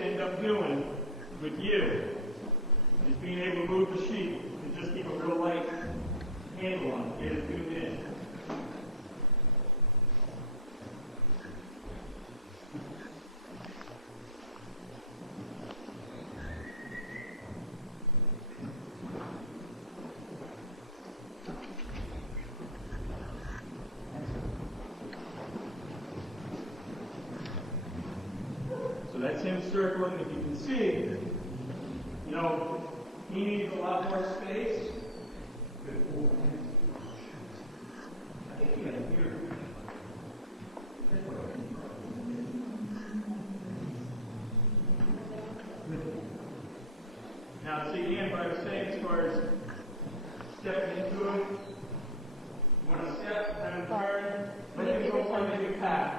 end up doing with you is being able to move the sheet and just keep a real light handle on it, get it zoomed in. So that's him circling. If you can see, you know, he needs a lot more space. I think he got it here. Now, see, again, what I was saying as far as stepping into it, you want to step, have him turn, let him go find a path,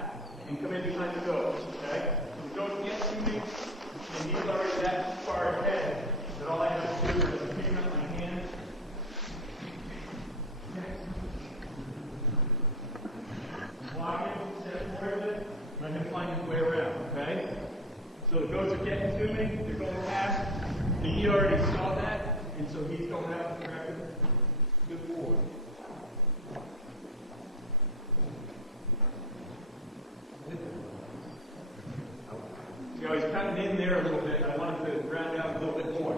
and come in behind the goat, okay? The goat gets to me, and he's already that far ahead that all I have to do is pick him up my hand. Block him, step forward it, let him find his way around, okay? So the goats are getting to me, they're going past, and he already saw that, and so he's going out the direction. Good forward. See how he's cutting in there a little bit. I want him to round out a little bit more.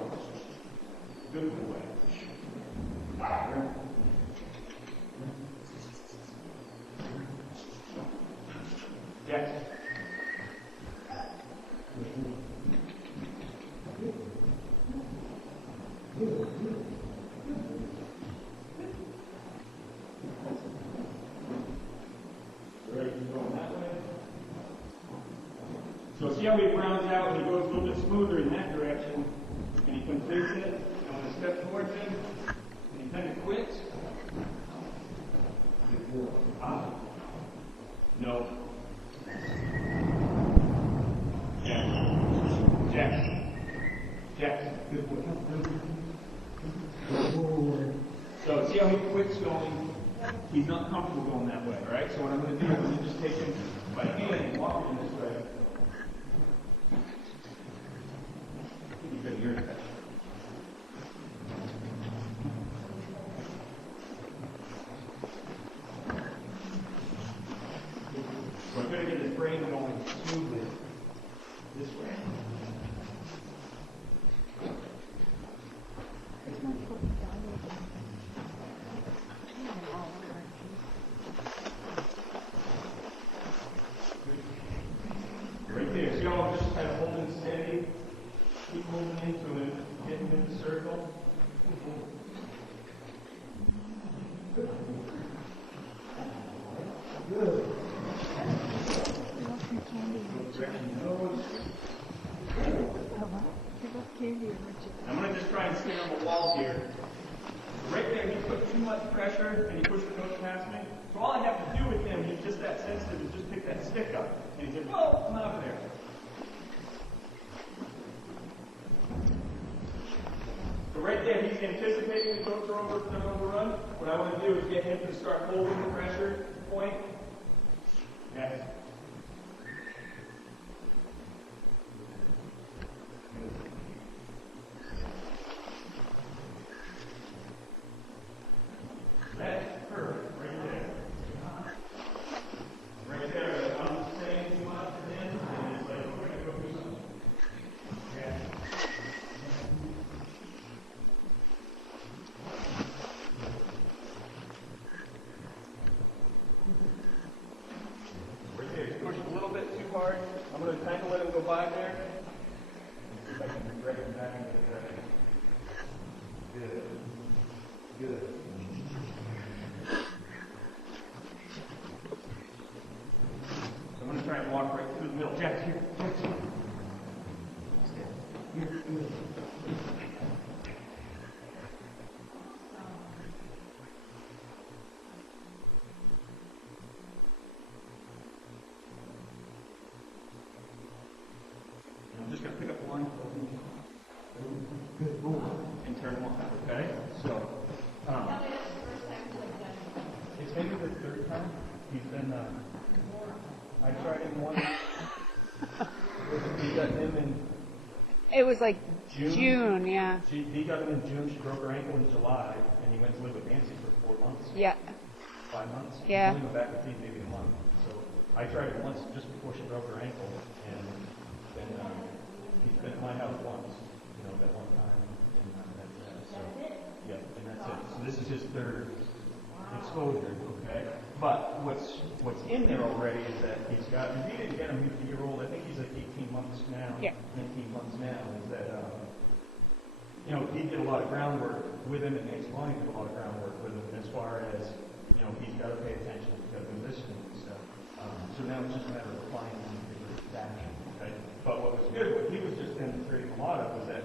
Good boy. Jax. So see how he rounds out and he goes a little bit smoother in that direction, and he completes it. I'm going to step towards him, and he kind of quits. No. Jax. Jax. Good boy. So see how he quits going? He's not comfortable going that way, all right? So what I'm going to do is just take him by hand and walk him this way. You can hear that. So I'm going to get his brain going smoothly this way. Right there. See how I'm just kind of holding steady? Keep moving into him, getting him in the circle. Good. I'm going to just try and stay on the wall here. Right there, he put too much pressure and he pushed the goat past me. So all I have to do with him, he's just that sensitive, is just pick that stick up. And he said, whoa, come out of there. So right there, he's anticipating the goats are overrun. What I want to do is get him to start holding the pressure point. Yes. That's perfect, right there. Right there, I'm not saying too much to him, and it's like, we're going to go do something. Yeah. Right there, he's pushing a little bit too hard. I'm going to kind of let him go by there. See if I can drag him back into the direction. Good. Good. I'm going to try and walk right through the middle. Jax, here. Jax, here. Here. I'm just going to pick up one. Good. And turn one. Okay? So, it's maybe the third time. He's been, I tried him once. We got him in It was like June, yeah. He got him in June. She broke her ankle in July, and he went to live with Nancy for 4 months. Yeah. 5 months. Yeah. He only went back with me maybe a month. So I tried it once just before she broke her ankle, and then he's been at my house once, that one time, and that's it. So yeah, and that's it. So this is his third exposure, okay? But what's in there already is that he's got, and he didn't get him, he's a year old, I think he's like 18 months now, 19 months now, is that, he did a lot of groundwork with him, and Jax1 did a lot of groundwork with him as far as, he's got to pay attention, he's got to be listening and stuff. So now it's just a matter of applying the action, okay? But what was good, what he was just demonstrating a lot of was that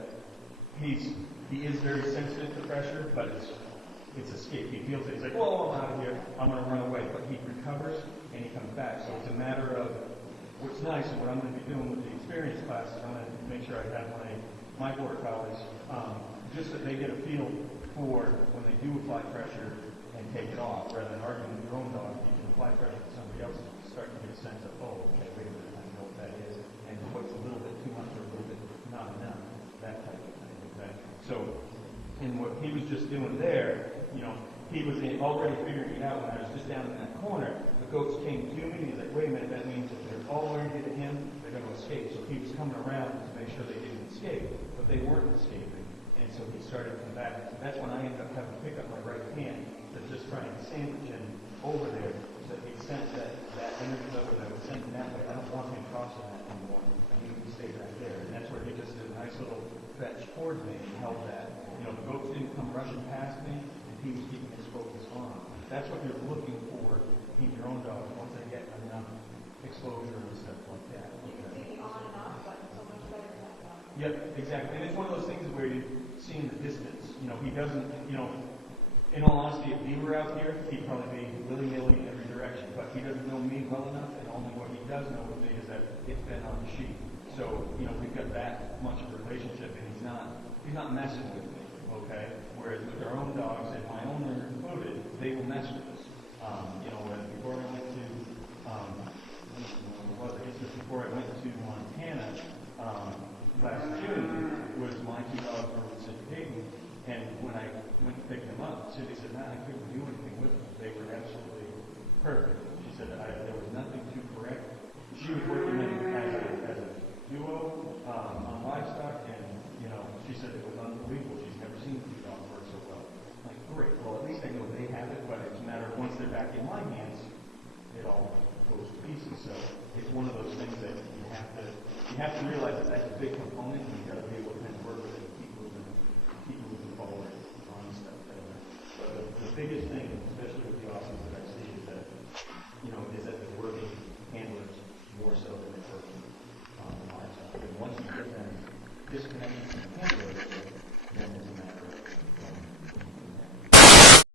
he is very sensitive to pressure, but it's escape. He feels it. He's like, whoa, I'm out of here. I'm going to run away. But he recovers and he comes back. So it's a matter of what's nice and what I'm going to be doing with the experience classes. I'm going to make sure I have my board colleagues just that they get a feel for when they do apply pressure and take it off, rather than arguing with your own dog. You can apply pressure to somebody else and start to get a sense of, oh, okay, wait a minute, I know what that is, and what's a little bit too much or a little bit not enough, that type of thing. Okay? So, in what he was just doing there, he was already figuring it out when I was just down in that corner. The goats came to me, and he's like, wait a minute, that means if they're all oriented at him, they're going to escape. So he was coming around to make sure they didn't escape, but they weren't escaping. And so he started to come back. That's when I ended up having to pick up my right hand to just try and sandwich him over there so that he sent that energy level that was sent that way. I don't want him crossing that anymore. I need him to stay right there. And that's where he just did a nice little fetch towards me and held that. The goats didn't come rushing past me, and he was keeping his focus on. That's what you're looking for in your own dog once they get enough exposure and stuff like that. You can see the on and off button so much better than that dog. Yep, exactly. And it's one of those things where you see in the distance. He doesn't, in all honesty, if he were out here, he'd probably be willy-nilly in every direction. But he doesn't know me well enough, and only what he does know with me is that it's been on the sheet. So, we've got that much of a relationship, and he's not messing with me. Okay? Whereas with our own dogs, and my own are included, they will mess with us. Before I went to, before I went to Montana last June, was my 2 dogs were with Cindy Payton, and when I went to pick them up, Cindy said, "Man, I couldn't do anything with them. They were absolutely perfect." She said there was nothing to correct. She was working as a duo on livestock, and she said it was unbelievable. She's never seen 2 dogs work so well. I'm like, great. Well, at least I know they have it, but it's a matter of once they're back in my hands, it all goes to pieces. So it's one of those things that you have to realize that that's a big component, and you've got to be able to kind of work with it and keep moving forward on stuff. But the biggest thing